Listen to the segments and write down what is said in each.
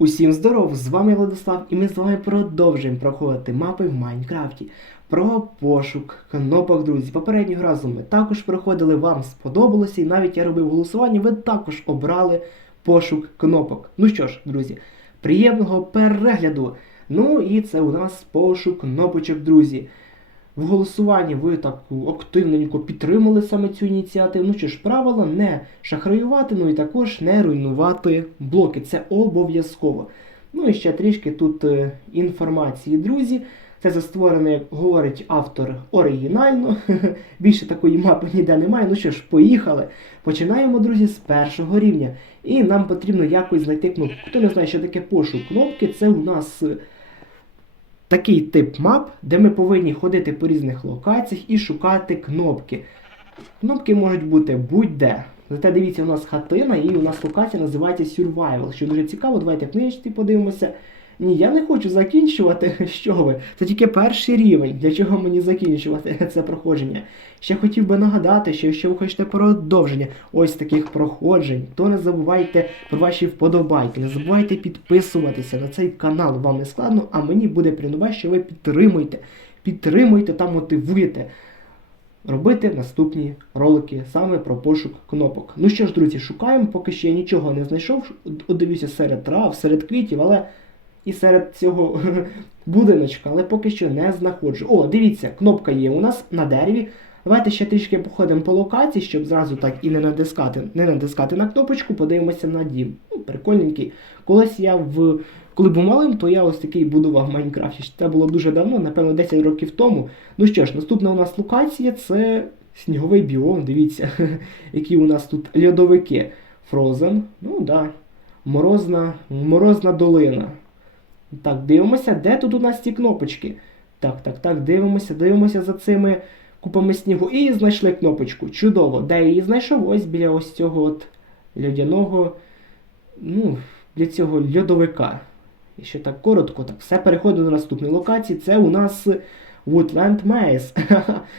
Усім здоров! З вами Владислав, і ми з вами продовжуємо проходити мапи в Майнкрафті. Про пошук кнопок, друзі. Попереднього разу ми також проходили, вам сподобалося, і навіть я робив голосування, ви також обрали пошук кнопок. Ну що ж, друзі, приємного перегляду! Ну і це у нас пошук кнопочок, друзі. В голосуванні ви так активненько підтримали саме цю ініціативу. Ну що ж, правило не шахраювати, ну і також не руйнувати блоки. Це обов'язково. Ну і ще трішки тут е, інформації, друзі. Це застворене, як говорить автор, оригінально. Більше такої мапи ніде немає. Ну що ж, поїхали. Починаємо, друзі, з першого рівня. І нам потрібно якось знайти кнопку. Хто не знає, що таке пошук кнопки, це у нас. Такий тип мап, де ми повинні ходити по різних локаціях і шукати кнопки. Кнопки можуть бути будь-де. Зате дивіться, у нас хатина і у нас локація називається Survival. Що дуже цікаво, давайте книжці подивимося. Ні, я не хочу закінчувати. Що ви? Це тільки перший рівень. Для чого мені закінчувати це проходження? Ще хотів би нагадати, що якщо ви хочете продовження ось таких проходжень, то не забувайте про ваші вподобайки. Не забувайте підписуватися на цей канал. Вам не складно, а мені буде приємно, що ви підтримуєте. Підтримуєте та мотивуєте робити наступні ролики саме про пошук кнопок. Ну що ж, друзі, шукаємо, поки що я нічого не знайшов. Дивлюся серед трав, серед квітів, але і серед цього будиночка, але поки що не знаходжу. О, дивіться, кнопка є у нас на дереві. Давайте ще трішки походимо по локації, щоб зразу так і не натискати, не натискати на кнопочку, подивимося на дім. Ну, прикольненький. Колись я в. Коли був малим, то я ось такий будував в Майнкрафті. Це було дуже давно, напевно, 10 років тому. Ну що ж, наступна у нас локація це сніговий біом. Дивіться, які у нас тут льодовики. Frozen. Ну да. Морозна, морозна долина. Так, дивимося, де тут у нас ці кнопочки. Так, так, так, дивимося, дивимося за цими купами снігу. І знайшли кнопочку. Чудово. Де я її знайшов? Ось біля ось цього от льодяного. Ну, для цього льодовика. Ще так коротко, так, все переходимо до наступної локації. Це у нас Woodland Maze.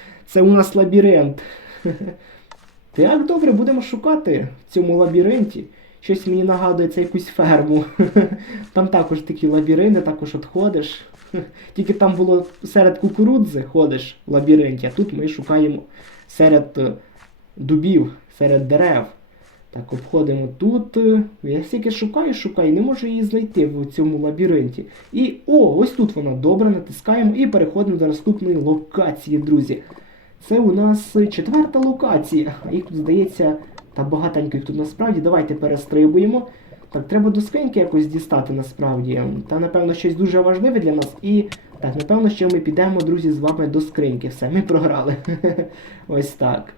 Це у нас лабіринт. Так, добре, будемо шукати в цьому лабіринті. Щось мені нагадує це якусь ферму. Там також такі лабіринти, також от ходиш. Тільки там було серед кукурудзи ходиш в лабіринті, а тут ми шукаємо серед е, дубів, серед дерев. Так, обходимо тут. Я стільки шукаю, шукаю, не можу її знайти в цьому лабіринті. І о, ось тут вона добре, натискаємо і переходимо до наступної локації, друзі. Це у нас е, четверта локація. Їх тут здається, та багатенько їх тут насправді. Давайте перестрибуємо. Так, треба до скриньки якось дістати насправді. Та, напевно, щось дуже важливе для нас. І так, напевно, що ми підемо, друзі, з вами до скриньки. Все, ми програли. Ось так.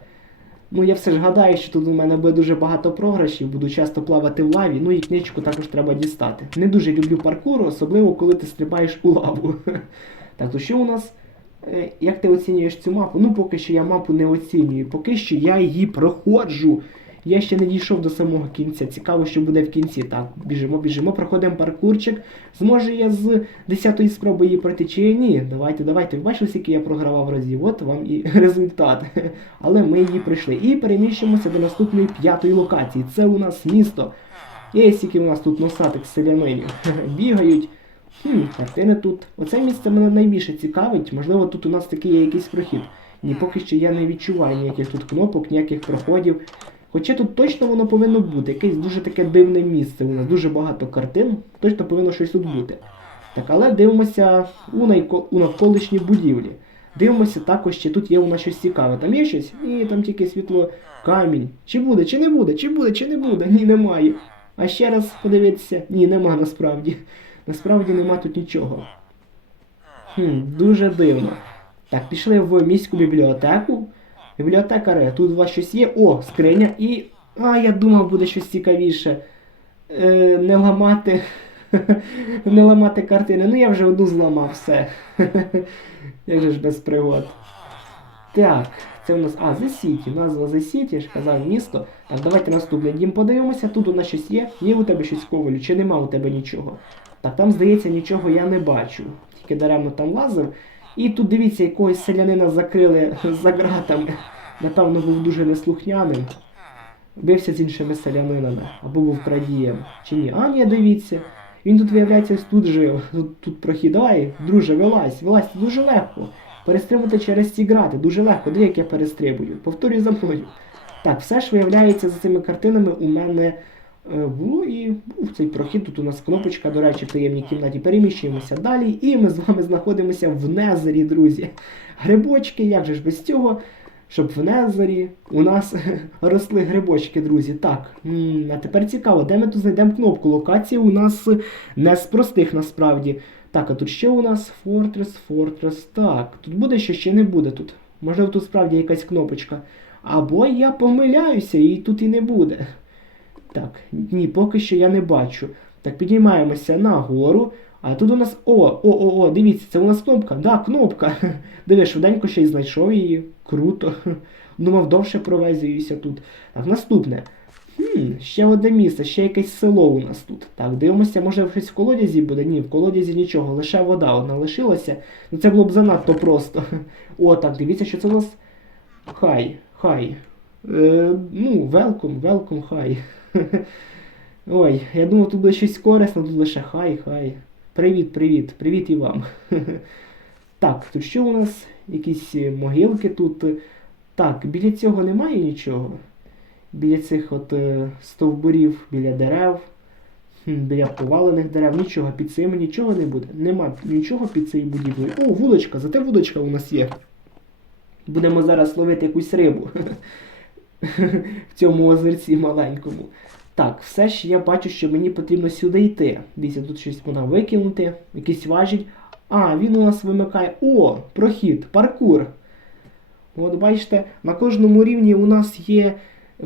Ну, я все ж гадаю, що тут у мене буде дуже багато програшів, буду часто плавати в лаві, ну і книжку також треба дістати. Не дуже люблю паркур, особливо коли ти стрибаєш у лаву. Так, то що у нас? Е, Як ти оцінюєш цю мапу? Ну, поки що я мапу не оцінюю, поки що я її проходжу. Я ще не дійшов до самого кінця. Цікаво, що буде в кінці. Так, біжимо, біжимо, проходимо паркурчик. Зможу я з 10-ї спроби її пройти чи ні? Давайте, давайте. Ви бачили, скільки я програвав разів? От вам і результат. Але ми її пройшли. І переміщимося до наступної п'ятої локації. Це у нас місто. І скільки у нас тут носатик селянинів бігають. Хм, картини тут. Оце місце мене найбільше цікавить. Можливо, тут у нас такий є якийсь прохід. Ні, поки що я не відчуваю ніяких тут кнопок, ніяких проходів. Хоча тут точно воно повинно бути. Якесь дуже таке дивне місце. У нас дуже багато картин. Точно повинно щось тут бути. Так, але дивимося у, найко- у навколишні будівлі. Дивимося також, чи тут є у нас щось цікаве. Там є щось? Ні, там тільки світло, камінь. Чи буде, чи не буде, чи буде, чи не буде? Ні, немає. А ще раз подивитися, ні, нема насправді. Насправді нема тут нічого. Хм, дуже дивно. Так, пішли в міську бібліотеку. Бібліотекари, тут у вас щось є. О, скриня і. А, я думав, буде щось цікавіше. Е, не ламати. не ламати картини. Ну я вже одну зламав все. Як же ж без пригод. Так, це у нас. А, The City. Назва The City, я ж казав місто. Так, давайте наступний дім подивимося. Тут у нас щось є. Є у тебе щось ковалю, чи нема у тебе нічого? Так, там, здається, нічого я не бачу. Тільки даремно там лазив. І тут дивіться, якогось селянина закрили за ґратами. Напевно, був дуже неслухняним. Бився з іншими селянинами, або був крадієм. Чи ні? А, ні, дивіться. Він тут, виявляється, тут жив. Тут, тут прохід. Давай, друже, вилазь, вилазь, дуже легко. Перестрибувати через ці грати, дуже легко. Де як я перестрибую? Повторюй за мною. Так, все ж виявляється, за цими картинами у мене було і був цей прохід. Тут у нас кнопочка, до речі, в таємній кімнаті. Переміщуємося далі, і ми з вами знаходимося в Незері, друзі. Грибочки, як же ж без цього? Щоб в Незері у нас росли грибочки, друзі. Так, а тепер цікаво, де ми тут знайдемо кнопку? Локація у нас не з простих насправді. Так, а тут ще у нас Fortress, Fortress. Так, тут буде що ще не буде тут. Можливо, тут справді якась кнопочка. Або я помиляюся, і тут і не буде. Так, ні, поки що я не бачу. Так, піднімаємося нагору. А тут у нас. О, о, о, о, дивіться, це у нас кнопка. Да, кнопка. Диви, швиденько ще й знайшов її. Круто. Думав, довше провезююся тут. Так, наступне. Хм, ще одне місце, ще якесь село у нас тут. Так, дивимося, може щось в колодязі буде? Ні, в колодязі нічого, лише вода одна лишилася. Ну це було б занадто просто. О, так, дивіться, що це у нас. Хай, хай. Е, ну, велком, велком, хай. Ой, я думав, тут буде щось корисне, тут лише хай, хай. Привіт, привіт, привіт і вам. Так, тут що у нас? Якісь е, могилки тут. Так, біля цього немає нічого. Біля цих от е, стовбурів, біля дерев, біля повалених дерев, нічого під цим нічого не буде. Нема нічого під цією будівлею. О, вудочка, зате вудочка у нас є. Будемо зараз ловити якусь рибу в цьому озерці маленькому. Так, все ж я бачу, що мені потрібно сюди йти. Дивіться, тут щось можна викинути, якийсь важіль. А, він у нас вимикає. О, прохід, паркур. От бачите, на кожному рівні у нас є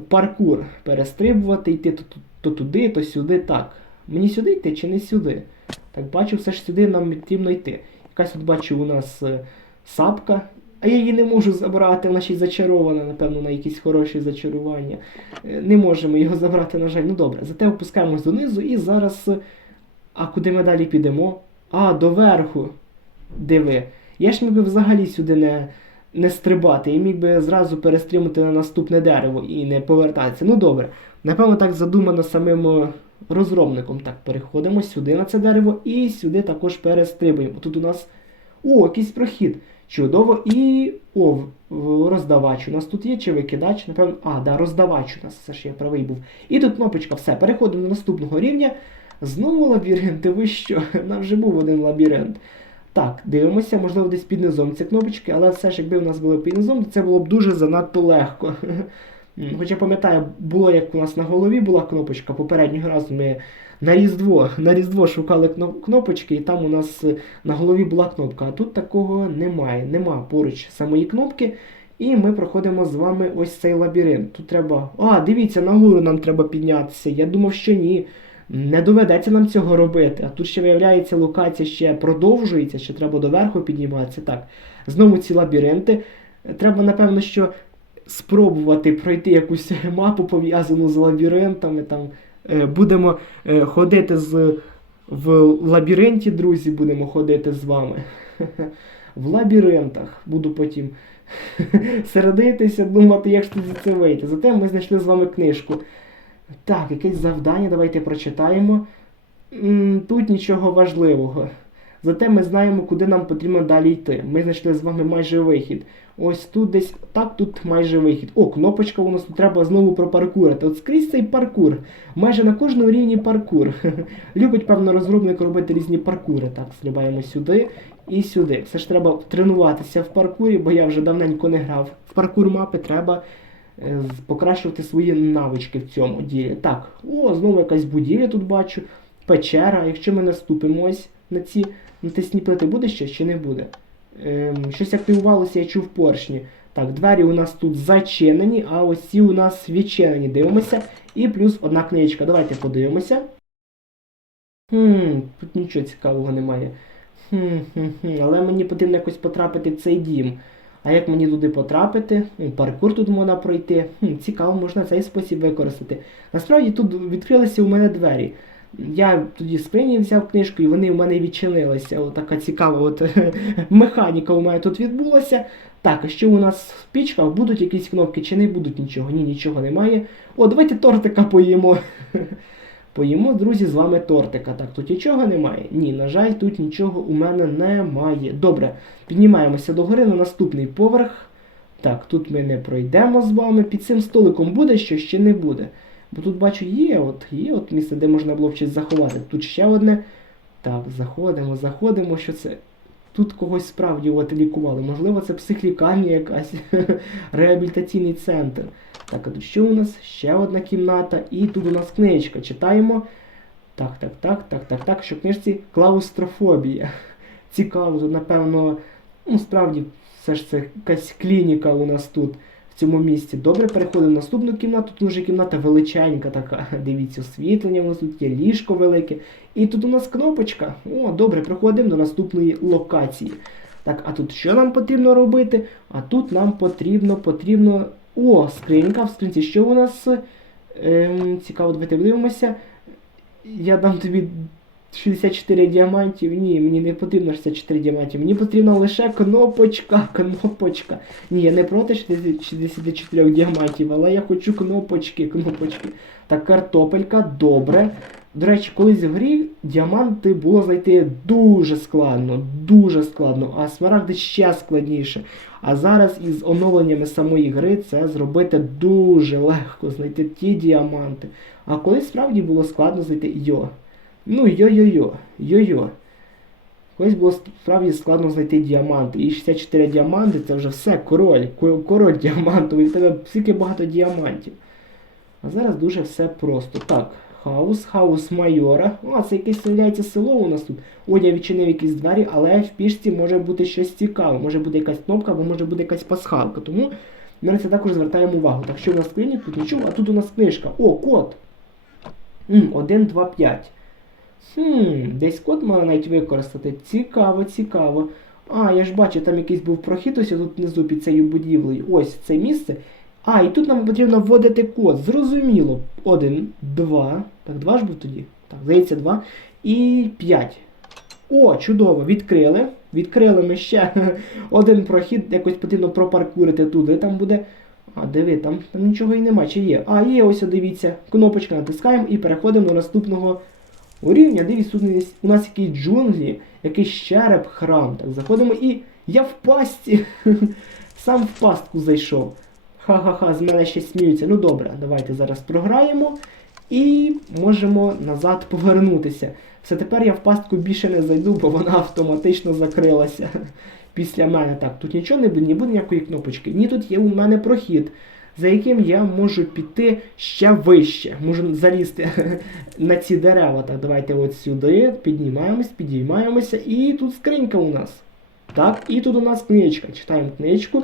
паркур. Перестрибувати, йти то, то, то туди, то сюди. Так. Мені сюди йти чи не сюди? Так, бачу, все ж сюди нам потрібно йти. Якась тут бачу у нас е, сапка. А я її не можу забрати, вона ще й зачарована, напевно, на якісь хороші зачарування. Е, Не можемо його забрати, на жаль. Ну добре, зате опускаємось донизу і зараз. е, А куди ми далі підемо? А, доверху. Диви. Я ж міг би взагалі сюди не, не стрибати. Я міг би зразу перестрибнути на наступне дерево і не повертатися. Ну добре. Напевно, так задумано самим е, розробником. Так, переходимо сюди на це дерево і сюди також перестрибуємо. Тут у нас. О, якийсь прохід. Чудово. І. О, в- в- роздавач. У нас тут є чи викидач? Напевно. А, да, роздавач у нас. Це ж я правий був. І тут кнопочка. Все, переходимо до наступного рівня. Знову лабіринти. Ви що? Нам вже був один лабіринт. Так, дивимося, можливо, десь під низом ці кнопочки, але все ж якби у нас були під низом, то це було б дуже занадто легко. Хоча пам'ятаю, було як у нас на голові була кнопочка. Попереднього разу ми на Різдво, на Різдво шукали кнопочки, і там у нас е, на голові була кнопка. А тут такого немає. Нема поруч самої кнопки. І ми проходимо з вами ось цей лабіринт. Тут треба. А, дивіться, нагору нам треба піднятися. Я думав, що ні. Не доведеться нам цього робити. А тут ще виявляється, локація ще продовжується, ще треба доверху підніматися. Так, знову ці лабіринти. Треба, напевно, що спробувати пройти якусь мапу пов'язану з лабіринтами. Там будемо е, ходити з в лабіринті, друзі, будемо ходити з вами. В лабіринтах буду потім сердитися, думати, як ж тут за це вийти. Зате ми знайшли з вами книжку. Так, якесь завдання, давайте прочитаємо. Тут нічого важливого. Зате ми знаємо, куди нам потрібно далі йти. Ми знайшли з вами майже вихід. Ось тут десь так, тут майже вихід. О, кнопочка у нас тут треба знову пропаркурити. От скрізь цей паркур. Майже на кожному рівні паркур. Любить, певно, розробник робити різні паркури. Так, стрибаємо сюди і сюди. Все ж треба тренуватися в паркурі, бо я вже давненько не грав. В паркур мапи треба е, покращувати свої навички в цьому ділі. Так, о, знову якась будівля тут бачу. Печера. Якщо ми наступимо ось на ці натисні плити, буде ще чи не буде? Ем, щось активувалося, я чув поршні. Так, двері у нас тут зачинені, а ось ці у нас відчинені. Дивимося. І плюс одна книжка. Давайте подивимося. Хм, тут нічого цікавого немає. Хм, хм, хм. Але мені потрібно якось потрапити в цей дім. А як мені туди потрапити? Ну, Паркур тут можна пройти. Хм, цікаво, можна цей спосіб використати. Насправді тут відкрилися у мене двері. Я тоді з скрині взяв книжку, і вони в мене відчинилися. От така цікава от, механіка у мене тут відбулася. Так, що у нас в пічках? Будуть якісь кнопки чи не будуть нічого? Ні, нічого немає. О, давайте тортика поїмо. Поїмо, друзі, з вами тортика. Так, тут нічого немає? Ні, на жаль, тут нічого у мене немає. Добре, піднімаємося догори на наступний поверх. Так, тут ми не пройдемо з вами. Під цим столиком буде що ще не буде. Бо тут бачу, є от, є от місце, де можна було б щось заховати. Тут ще одне. Так, заходимо, заходимо, що це. Тут когось справді от лікували. Можливо, це психлікарня якась, реабілітаційний центр. Так, а тут що у нас? Ще одна кімната. І тут у нас книжка. Читаємо. Так, так, так, так, так, так, що в книжці клаустрофобія. Цікаво, напевно, ну, справді, все ж це якась клініка у нас тут, в цьому місці. Добре, переходимо в наступну кімнату. Тут вже кімната величенька така. Дивіться, освітлення у нас тут є ліжко велике. І тут у нас кнопочка. О, добре, приходимо до наступної локації. Так, а тут що нам потрібно робити? А тут нам потрібно, потрібно. О, скринька. В скринці що у нас? Ем, цікаво, давайте подивимося. Я дам тобі 64 діамантів. Ні, мені не потрібно 64 діамантів. Мені потрібна лише кнопочка. Кнопочка. Ні, я не проти 64 діамантів, але я хочу кнопочки, кнопочки. Так, картопелька, добре. До речі, колись в грі діаманти було знайти дуже складно, дуже складно, а смарагди ще складніше. А зараз із оновленнями самої гри це зробити дуже легко, знайти ті діаманти. А колись справді було складно знайти йо. Ну, йо-йо-йо, йо-йо. Колись було справді складно знайти діаманти. І 64 діаманти це вже все, король, ко- король діамантовий, в тебе скільки багато діамантів. А зараз дуже все просто. Так, хаус, хаус майора. О, це якесь являється село у нас тут. О, я відчинив якісь двері, але в пішці може бути щось цікаве. Може бути якась кнопка, або може бути якась пасхалка. Тому ми на це також звертаємо увагу. Так що у нас скрині, тут нічого, а тут у нас книжка. О, код. М, 1, 2, 5. Хм, десь код можна навіть використати. Цікаво, цікаво. А, я ж бачу, там якийсь був прохід, ось тут внизу під цією будівлею. Ось це місце. А, і тут нам потрібно вводити код. Зрозуміло. Один, два. Так, два ж був тоді. Так, здається, два. І п'ять. О, чудово, відкрили. Відкрили ми ще один прохід, якось потрібно пропаркурити туди. Там буде. А, диви, там, там нічого і нема, чи є. А, є, ось, дивіться. Кнопочка натискаємо і переходимо до наступного рівня. Дивіться, тут є- у нас якісь джунглі, якийсь череп, храм. Так, заходимо і. Я в пастці. Сам в пастку зайшов. Ха-ха-ха, з мене ще сміються. Ну добре, давайте зараз програємо і можемо назад повернутися. Все тепер я в пастку більше не зайду, бо вона автоматично закрилася після мене. Так, тут нічого не буде, не буде ніякої кнопочки. Ні, тут є у мене прохід, за яким я можу піти ще вище. Можу залізти на ці дерева. Так, давайте от сюди, піднімаємось, підіймаємося, і тут скринька у нас. Так, і тут у нас книжка. Читаємо книжку.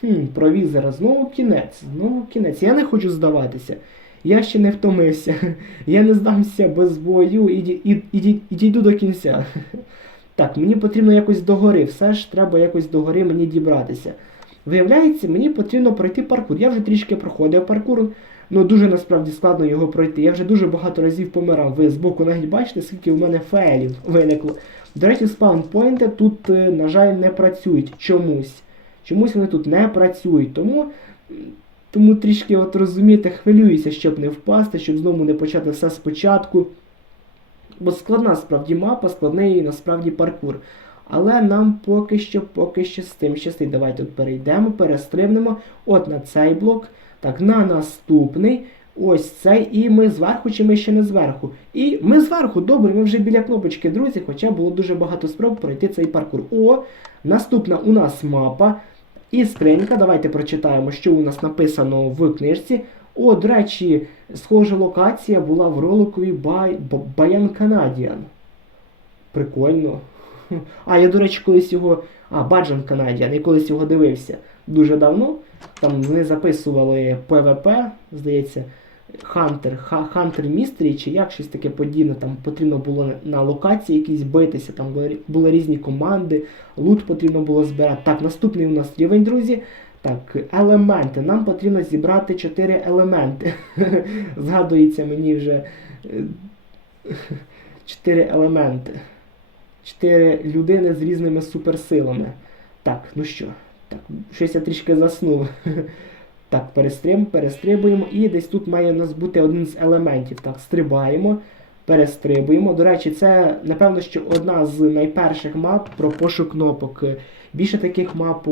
Хм, провізора, знову кінець, знову кінець. Я не хочу здаватися. Я ще не втомився. Я не здамся без бою і, і, і, і дійду до кінця. Так, мені потрібно якось догори. Все ж треба якось догори мені дібратися. Виявляється, мені потрібно пройти паркур. Я вже трішки проходив паркур, ну дуже насправді складно його пройти. Я вже дуже багато разів помирав. Ви збоку навіть бачите, скільки в мене фейлів виникло. До речі, спаунпойнти тут, е, на жаль, не працюють чомусь. Чомусь вони тут не працюють. Тому, тому трішки, от розумієте, хвилююся, щоб не впасти, щоб знову не почати все спочатку. Бо складна справді мапа, складний насправді паркур. Але нам поки що, поки що з тим щастить. Давайте тут перейдемо, перестрибнемо. От на цей блок. Так, на наступний. Ось цей. І ми зверху, чи ми ще не зверху. І ми зверху, добре, ми вже біля кнопочки, друзі, хоча було дуже багато спроб пройти цей паркур. О, наступна у нас мапа. І скринька. Давайте прочитаємо, що у нас написано в книжці. О, до речі, схожа локація була в роликові Баян Canadian. Прикольно. А, я, до речі, колись його. А, Баджан Canadian, я колись його дивився дуже давно. Там вони записували ПВП, здається, Хантер, Хантер Містрі, чи як щось таке подібне. Там потрібно було на- локації якісь битися, там були, були різні команди, лут потрібно було збирати. Так, наступний у нас рівень, друзі. Так, елементи. Нам потрібно зібрати 4 елементи. Згадується мені вже 4 елементи. 4 людини з різними суперсилами. Так, ну що? Так, щось я трішки заснув. Так, перестрим, перестрибуємо. І десь тут має у нас бути один з елементів. Так, стрибаємо, перестрибуємо. До речі, це, напевно, що одна з найперших мап про пошук кнопок. Більше таких мап,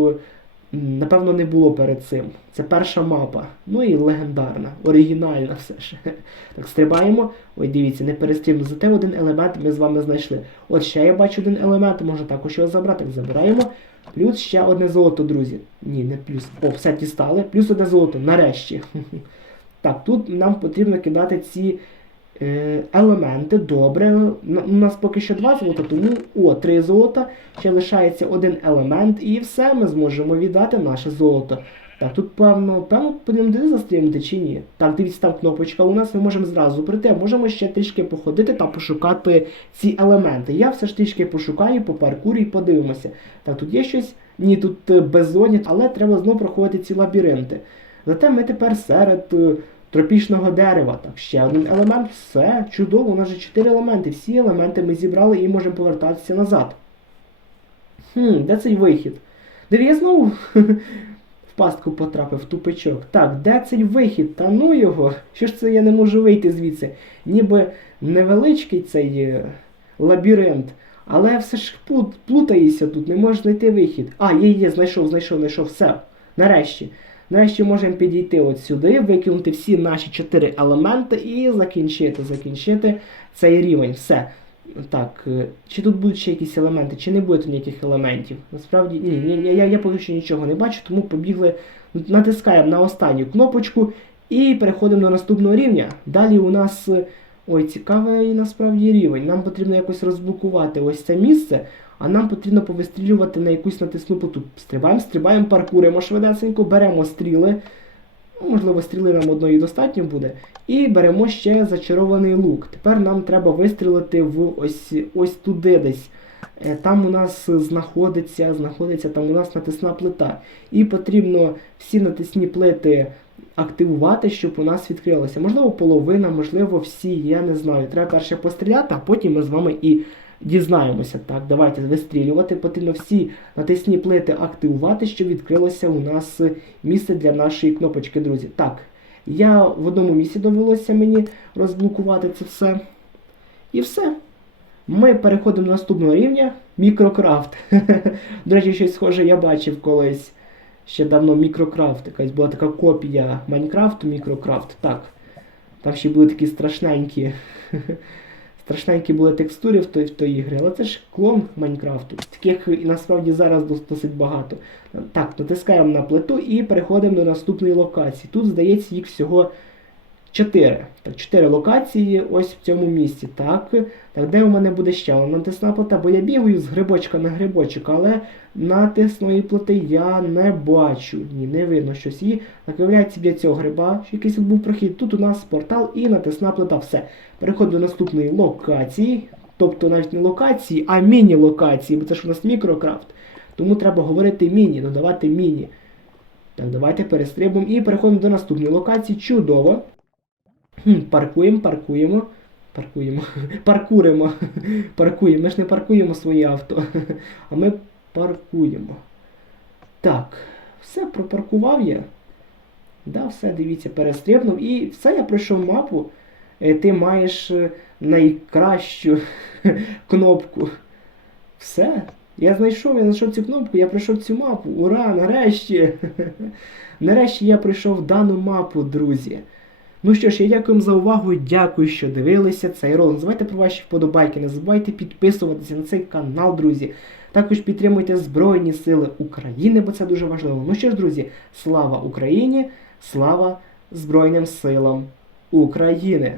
напевно, не було перед цим. Це перша мапа. Ну і легендарна, оригінальна все ж. Так, стрибаємо. Ой, дивіться, не перестрибну. Зате один елемент ми з вами знайшли. От ще я бачу один елемент, можна також його забрати. Забираємо. Плюс ще одне золото, друзі. Ні, не плюс. О, все дістали. Плюс одне золото. Нарешті. Так, тут нам потрібно кидати ці елементи. Добре. У нас поки що два золота, тому о, три золота. Ще лишається один елемент, і все, ми зможемо віддати наше золото. Так, тут певно, певно, потрібно туди застрімити чи ні? Так, дивіться, там кнопочка у нас, ми можемо зразу прийти, можемо ще трішки походити та пошукати ці елементи. Я все ж трішки пошукаю по паркурі і подивимося. Так, тут є щось? Ні, тут е, беззоні, але треба знову проходити ці лабіринти. Зате ми тепер серед е, тропічного дерева. Так, ще один елемент, все, чудово, у нас же чотири елементи. Всі елементи ми зібрали і можемо повертатися назад. Хм, де цей вихід? Де я знову в пастку потрапив, в тупичок. Так, де цей вихід? Та ну його. Що ж це я не можу вийти звідси? Ніби невеличкий цей е, лабіринт, але все ж плут, плутаєшся тут, не можеш знайти вихід. А, є, є, знайшов, знайшов, знайшов, все. Нарешті. Нарешті можемо підійти от сюди, викинути всі наші чотири елементи і закінчити, закінчити цей рівень. Все. Так, е, чи тут будуть ще якісь елементи, чи не буде тут ніяких елементів? Насправді ні, ні, я, я поки що нічого не бачу, тому побігли, натискаємо на останню кнопочку і переходимо до наступного рівня. Далі у нас. е, Ой, цікавий насправді рівень. Нам потрібно якось розблокувати ось це місце, а нам потрібно повистрілювати на якусь натисну поту. Стрибаємо, стрибаємо, паркуримо швидесенько, беремо стріли. Ну, Можливо, стріли нам одної достатньо буде. І беремо ще зачарований лук. Тепер нам треба вистрілити в ось, ось туди десь. Е, Там у нас знаходиться, знаходиться там у нас натисна плита. І потрібно всі натисні плити активувати, щоб у нас відкрилося. Можливо, половина, можливо, всі, я не знаю. Треба перше постріляти, а потім ми з вами і дізнаємося. Так, давайте вистрілювати. Потрібно всі натисні плити активувати, щоб відкрилося у нас місце для нашої кнопочки, друзі. Так, я в одному місці довелося мені розблокувати це все. І все. Ми переходимо до наступного рівня мікрокрафт. До речі, щось схоже я бачив колись ще давно мікрокрафт. Якась була така копія Майнкрафту, мікрокрафт. Так. Там ще були такі страшненькі. Страшненькі були текстури в той, в той ігри, але це ж клон Майнкрафту. Таких насправді зараз досить багато. Так, натискаємо на плиту і переходимо до наступної локації. Тут, здається, їх всього 4. Так, 4 локації ось в цьому місці. Так, так де у мене буде ще натисна плита? Бо я бігаю з грибочка на грибочок, але натисної плити я не бачу. Ні, не видно щось. І так виявляється біля цього гриба, що якийсь був прохід. Тут у нас портал і натисна плита. Все. Переходимо до наступної локації. Тобто навіть не локації, а міні-локації, бо це ж у нас мікрокрафт. Тому треба говорити міні, додавати міні. Так, давайте перестрибуємо і переходимо до наступної локації. Чудово. Хм, паркуємо, паркуємо. Паркуємо. Паркуримо. Паркуємо. Ми ж не паркуємо своє авто. А ми паркуємо. Так, все пропаркував я. Да, все, дивіться, перестрибнув. І все, я пройшов мапу. Е, Ти маєш е, найкращу кнопку. Все. Я знайшов, я знайшов цю кнопку, я пройшов цю мапу. Ура! Нарешті! Нарешті я пройшов дану мапу, друзі. Ну що ж, я дякую за увагу, дякую, що дивилися цей ролик. Не про ваші вподобайки, не забувайте підписуватися на цей канал, друзі. Також підтримуйте Збройні Сили України, бо це дуже важливо. Ну що ж, друзі, слава Україні, слава Збройним силам України!